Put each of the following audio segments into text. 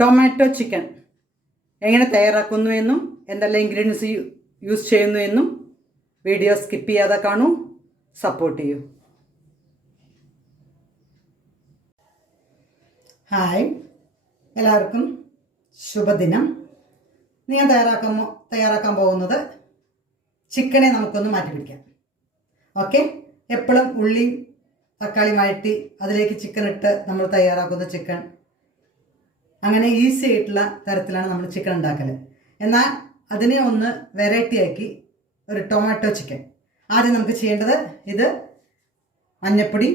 Tomato chicken എങ്ങനെ തയ്യാറാക്കുന്നു എന്നും എന്തെല്ലാം ഇൻഗ്രീഡിയൻസ് യൂസ് ചെയ്യുന്നു എന്നും വീഡിയോ സ്കിപ്പ് ചെയ്യാതെ കാണൂ, സപ്പോർട്ട് ചെയ്യൂ. ഹായ്, എല്ലാവർക്കും ശുഭദിനം. ഞാൻ തയ്യാറാക്കാൻ പോകുന്നത് ചിക്കനെ നമുക്കൊന്ന് മാറ്റി പിടിക്കാം. ഓക്കെ, എപ്പോഴും ഉള്ളി തക്കാളി വഴറ്റി അതിലേക്ക് ചിക്കൻ ഇട്ട് നമ്മൾ തയ്യാറാക്കുന്ന ചിക്കൻ അങ്ങനെ ഈസി ആയിട്ടുള്ള തരത്തിലാണ് നമ്മൾ ചിക്കൻ ഉണ്ടാക്കൽ. എന്നാൽ അതിനെ ഒന്ന് വെറൈറ്റി ആക്കി ഒരു ടൊമാറ്റോ ചിക്കൻ. ആദ്യം നമുക്ക് ചെയ്യേണ്ടത് ഇത് മഞ്ഞപ്പൊടി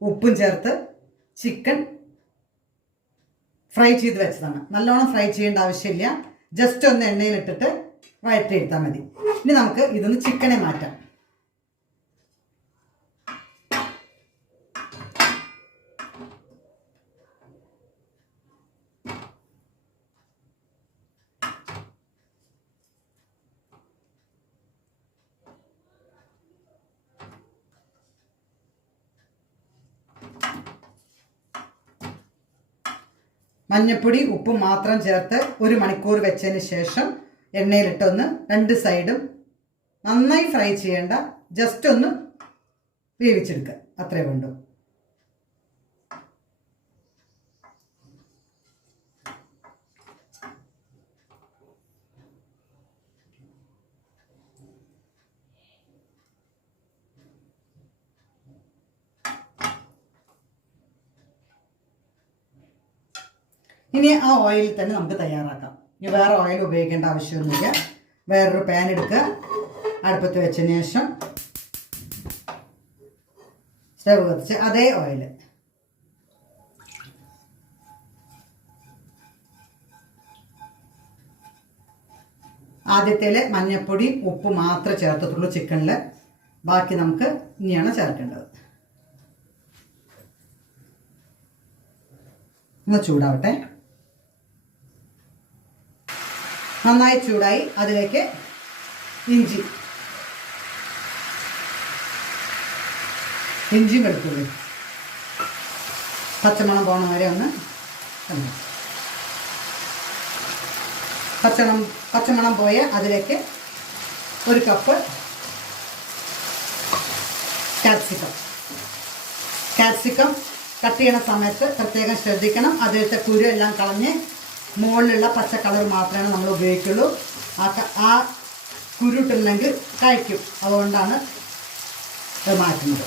ഉപ്പും ചേർത്ത് ചിക്കൻ ഫ്രൈ ചെയ്ത് വെച്ചതാണ്. നല്ലോണം ഫ്രൈ ചെയ്യേണ്ട ആവശ്യമില്ല, ജസ്റ്റ് ഒന്ന് എണ്ണയിലിട്ടിട്ട് വഴറ്റിയെടുത്താൽ മതി. ഇനി നമുക്ക് ഇതൊന്ന് ചിക്കനെ മാറ്റാം. മഞ്ഞപ്പൊടി ഉപ്പും മാത്രം ചേർത്ത് 1 മണിക്കൂർ വെച്ചതിന് ശേഷം എണ്ണയിലിട്ടൊന്ന് 2 സൈഡും നന്നായി ഫ്രൈ ചെയ്യേണ്ട, ജസ്റ്റ് ഒന്ന് വേവിച്ചെടുക്കുക, അത്രേ വേണ്ടൂ. ഇനി ആ ഓയിലിൽ തന്നെ നമുക്ക് തയ്യാറാക്കാം. ഇനി വേറെ ഓയിൽ ഉപയോഗിക്കേണ്ട ആവശ്യമൊന്നുമില്ല. വേറൊരു പാൻ എടുക്കുക, അടുപ്പത്ത് വെച്ചതിന് ശേഷം സ്റ്റവ് കത്തിച്ച് അതേ ഓയിൽ ആദ്യത്തേൽ മഞ്ഞൾപ്പൊടി ഉപ്പ് മാത്രമേ ചേർത്തിട്ടുള്ളൂ ചിക്കനിൽ. ബാക്കി നമുക്ക് ഇനിയാണ് ചേർക്കേണ്ടത്. ഒന്ന് ചൂടാവട്ടെ. നന്നായി ചൂടായി അതിലേക്ക് ഇഞ്ചി വെളുത്തുള്ളി പച്ചമണം പോണ വരെ ഒന്ന് പച്ചമണം പോയ അതിലേക്ക് 1 കപ്പ് ക്യാപ്സിക്കം കട്ട് ചെയ്യണ സമയത്ത് പ്രത്യേകം ശ്രദ്ധിക്കണം. അതിലത്തെ കുരു എല്ലാം കളഞ്ഞ് മുകളിലുള്ള പച്ച കളർ മാത്രമേ നമ്മൾ ഉപയോഗിക്കുള്ളൂ. ആ കുരുട്ടില്ലെങ്കിൽ കഴിക്കും, അതുകൊണ്ടാണ് ഇത് മാറ്റുന്നത്.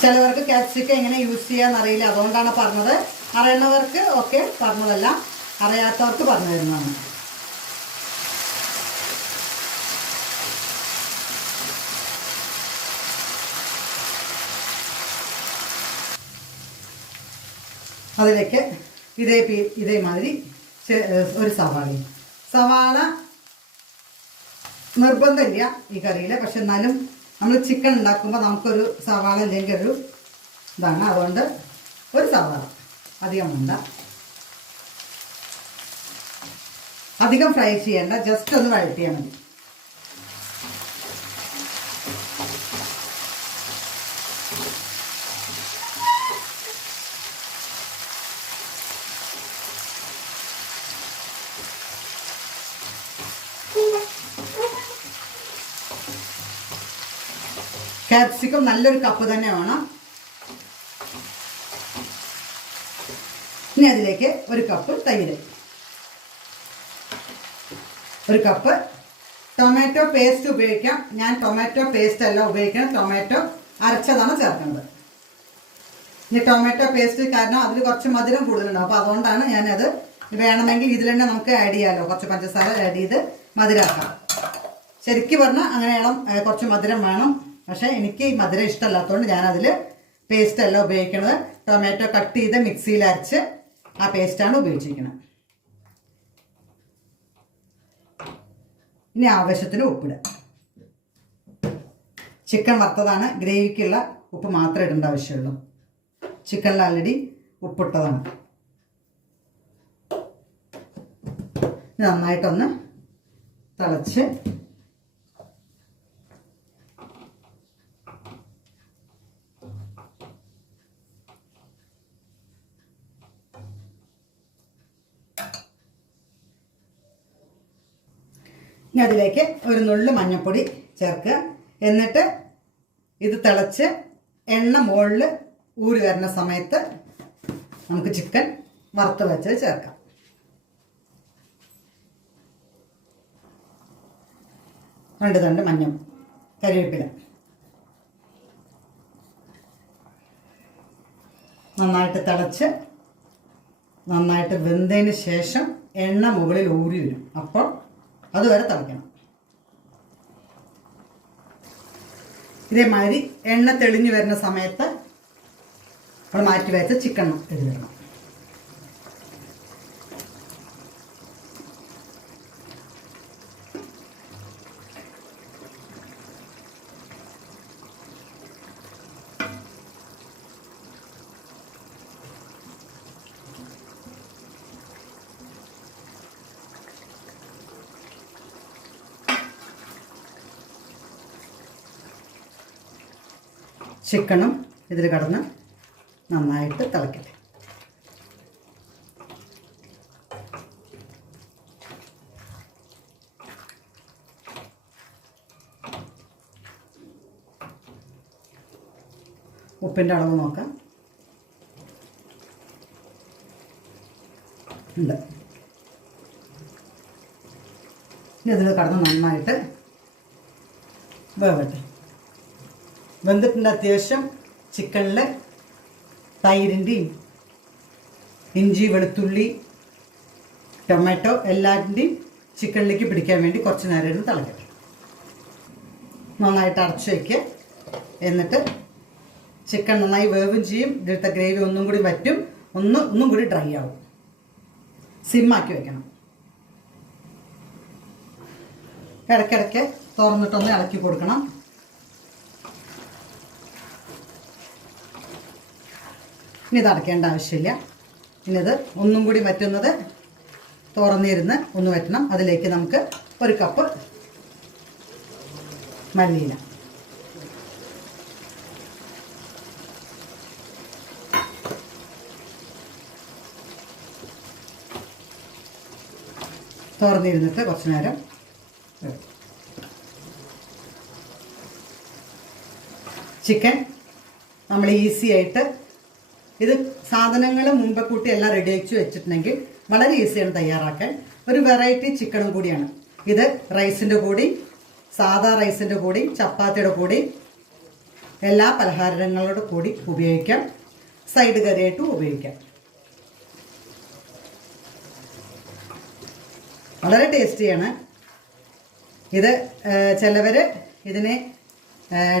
ചിലവർക്ക് ക്യാപ്സിക്കം എങ്ങനെ യൂസ് ചെയ്യാന്നറിയില്ല, അതുകൊണ്ടാണ് പറഞ്ഞത്. അറിയുന്നവർക്ക് ഓക്കെ, പറഞ്ഞതല്ല, അറിയാത്തവർക്ക് പറഞ്ഞു തരുന്നതാണ്. അതിലേക്ക് ഇതേമാതിരി ഒരു സവാള നിർബന്ധമില്ല ഈ കറിയിൽ, പക്ഷെ എന്നാലും നമ്മൾ ചിക്കൻ ഉണ്ടാക്കുമ്പോൾ നമുക്കൊരു സവാള ഇല്ലെങ്കിൽ ഒരു ഇതാണ്. അതുകൊണ്ട് ഒരു സവാള, അധികം വേണ്ട. അധികം ഫ്രൈ ചെയ്യേണ്ട, ജസ്റ്റ് ഒന്ന് വഴറ്റിയാൽ മതി. ക്യാപ്സിക്കം നല്ലൊരു കപ്പ് തന്നെ വേണം. ഇനി അതിലേക്ക് 1 കപ്പ് തൈര്, 1 കപ്പ് ടൊമാറ്റോ പേസ്റ്റ് ഉപയോഗിക്കാം. ഞാൻ ടൊമാറ്റോ പേസ്റ്റ് അല്ല ഉപയോഗിക്കണം, ടൊമാറ്റോ അരച്ചതാണ് ചേർക്കുന്നത്. ഇനി ടൊമാറ്റോ പേസ്റ്റ് കാരണം അതിൽ കുറച്ച് മധുരം കൂടുതലുണ്ടാവും, അപ്പോൾ അതുകൊണ്ടാണ് ഞാനത്. വേണമെങ്കിൽ ഇതിൽ തന്നെ നമുക്ക് ആഡ് ചെയ്യാമല്ലോ, കുറച്ച് പഞ്ചസാര ആഡ് ചെയ്ത് മധുരമാക്കാം. ശരിക്കും പറഞ്ഞാൽ അങ്ങനെ കുറച്ച് മധുരം വേണം, പക്ഷേ എനിക്ക് ഈ മധുരം ഇഷ്ടമല്ലാത്തതുകൊണ്ട് ഞാനതിൽ പേസ്റ്റ് അല്ല ഉപയോഗിക്കുന്നത്. ടൊമാറ്റോ കട്ട് ചെയ്ത് മിക്സിയിൽ അരച്ച് ആ പേസ്റ്റാണ് ഉപയോഗിച്ചിരിക്കുന്നത്. ഇനി ആവശ്യത്തിന് ഉപ്പിടുക. ചിക്കൻ വറുത്തതാണ്, ഗ്രേവിക്കുള്ള ഉപ്പ് മാത്രമേ ഇടേണ്ട ആവശ്യമുള്ളൂ. ചിക്കനിൽ ആൾറെഡി ഉപ്പിട്ടതാണ്. നന്നായിട്ടൊന്ന് തിളച്ച് ഇനി അതിലേക്ക് ഒരു നുള്ളു മഞ്ഞൾപ്പൊടി ചേർക്കുക. എന്നിട്ട് ഇത് തിളച്ച് എണ്ണ മുകളിൽ ഊറി വരുന്ന സമയത്ത് നമുക്ക് ചിക്കൻ വറുത്ത് വെച്ചത് ചേർക്കാം. രണ്ട് തണ്ട് മഞ്ഞൾ, കരിവേപ്പില. നന്നായിട്ട് തിളച്ച് നന്നായിട്ട് വെന്തതിന് ശേഷം എണ്ണ മുകളിൽ ഊറി വരും. അപ്പോൾ അതുവരെ തിളയ്ക്കണം. ഇതേമാതിരി എണ്ണ തെളിഞ്ഞു വരുന്ന സമയത്ത് നമ്മൾ മാറ്റി വെച്ച ചിക്കൻ ഇടണം. ചിക്കനും ഇതിൽ കടന്ന് നന്നായിട്ട് തിളക്കട്ടെ. ഉപ്പിൻ്റെ അളവ് നോക്കാം. ഉണ്ട്. ഇനി ഇതിൽ കടന്ന് നന്നായിട്ട് വേവട്ടെ. വെന്തിട്ടുണ്ട് അത്യാവശ്യം. ചിക്കനിൽ തൈരിൻ്റെയും ഇഞ്ചി, വെളുത്തുള്ളി, ടൊമാറ്റോ എല്ലാറ്റിൻ്റെയും ചിക്കനിലേക്ക് പിടിക്കാൻ വേണ്ടി കുറച്ച് നേരം ഇരുന്ന് തിളക്കട്ടെ. നന്നായിട്ട് അടച്ചു വയ്ക്കുക. എന്നിട്ട് ചിക്കൻ നന്നായി വേവും ചെയ്യും. ഇതിലത്തെ ഗ്രേവി ഒന്നും കൂടി വറ്റും, ഒന്നും കൂടി ഡ്രൈ ആവും. സിമ്മാക്കി വെക്കണം. ഇടയ്ക്കിടയ്ക്ക് തുറന്നിട്ടൊന്ന് ഇളക്കി കൊടുക്കണം. ഇനി ഇത് അടയ്ക്കേണ്ട ആവശ്യമില്ല. ഇനി ഇത് ഒന്നും കൂടി വറ്റുന്നത് തുറന്നിരുന്ന് ഒന്ന് വറ്റണം. അതിലേക്ക് നമുക്ക് ഒരു കപ്പ് മല്ലിയില, തുറന്നിരുന്നിട്ട് കുറച്ച് നേരം ചിക്കൻ നമ്മൾ ഈസി ആയിട്ട് ഇത് സാധനങ്ങൾ മുമ്പേ കൂട്ടി എല്ലാം റെഡിയാക്കി വെച്ചിട്ടുണ്ടെങ്കിൽ വളരെ ഈസിയാണ് തയ്യാറാക്കാൻ. ഒരു വെറൈറ്റി ചിക്കനും കൂടിയാണ് ഇത്. റൈസിൻ്റെ കൂടി, സാധാ റൈസിൻ്റെ കൂടി, ചപ്പാത്തിയുടെ കൂടി, എല്ലാ പലഹാരങ്ങളുടെ കൂടി ഉപയോഗിക്കാം. സൈഡ് കറിയായിട്ടും ഉപയോഗിക്കാം. വളരെ ടേസ്റ്റിയാണ് ഇത്. ചിലവർ ഇതിനെ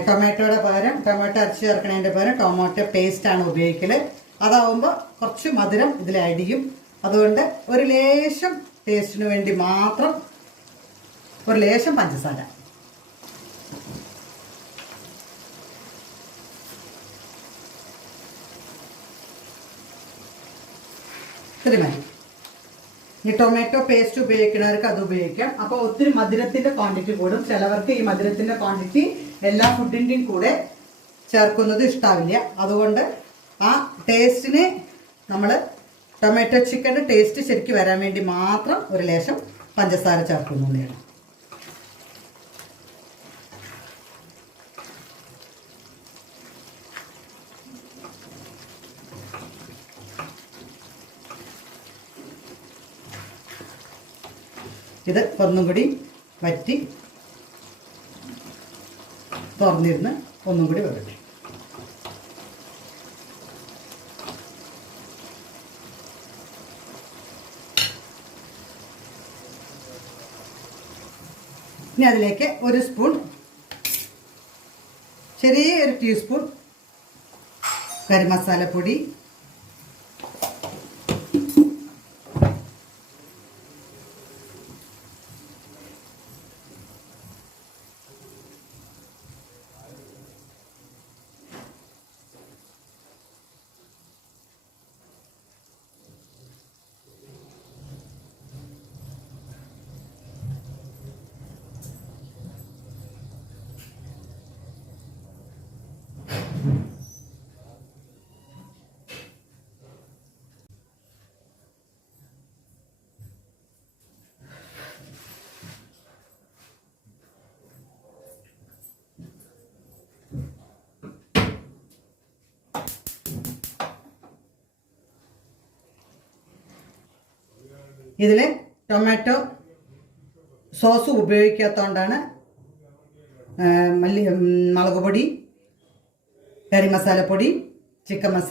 ടൊമാറ്റോയുടെ പകരം, ടൊമാറ്റോ അരച്ച് ചേർക്കണതിൻ്റെ പകരം ടൊമാറ്റോ പേസ്റ്റാണ് ഉപയോഗിക്കൽ. അതാവുമ്പോൾ കുറച്ച് മധുരം ഇതിൽ ആഡ് ചെയ്യും. അതുകൊണ്ട് ഒരു ലേശം ടേസ്റ്റിന് വേണ്ടി മാത്രം ഒരു ലേശം പഞ്ചസാര. ഇത്തിരി മതി. ഈ ടൊമാറ്റോ പേസ്റ്റ് ഉപയോഗിക്കുന്നവർക്ക് അത് ഉപയോഗിക്കാം. അപ്പോൾ ഒത്തിരി മധുരത്തിൻ്റെ ക്വാണ്ടിറ്റി കൂടും. ചിലവർക്ക് ഈ മധുരത്തിൻ്റെ ക്വാണ്ടിറ്റി എല്ലാ ഫുഡിൻ്റെയും കൂടെ ചേർക്കുന്നത് ഇഷ്ടാവില്ല. അതുകൊണ്ട് ആ ടേസ്റ്റിന് നമ്മൾ ടൊമാറ്റോ ചിക്കൻ്റെ ടേസ്റ്റ് ശരിക്കും വരാൻ വേണ്ടി മാത്രം ഒരു ലേശം പഞ്ചസാര ചേർക്കുന്നതാണ്. ഇത് ഒന്നും കൂടി വറ്റി തുറന്നിരുന്ന് ഒന്നും കൂടി വേവട്ടെ. ഇനി അതിലേക്ക് ഒരു സ്പൂൺ, ചെറിയൊരു ടീസ്പൂൺ ഗരം മസാലപ്പൊടി, ഇതിൽ ടൊമാറ്റോ സോസ് ഉപയോഗിക്കാത്തതുകൊണ്ടാണ് മുളക് പൊടി, കറി മസാലപ്പൊടി, ചിക്കൻ മസാല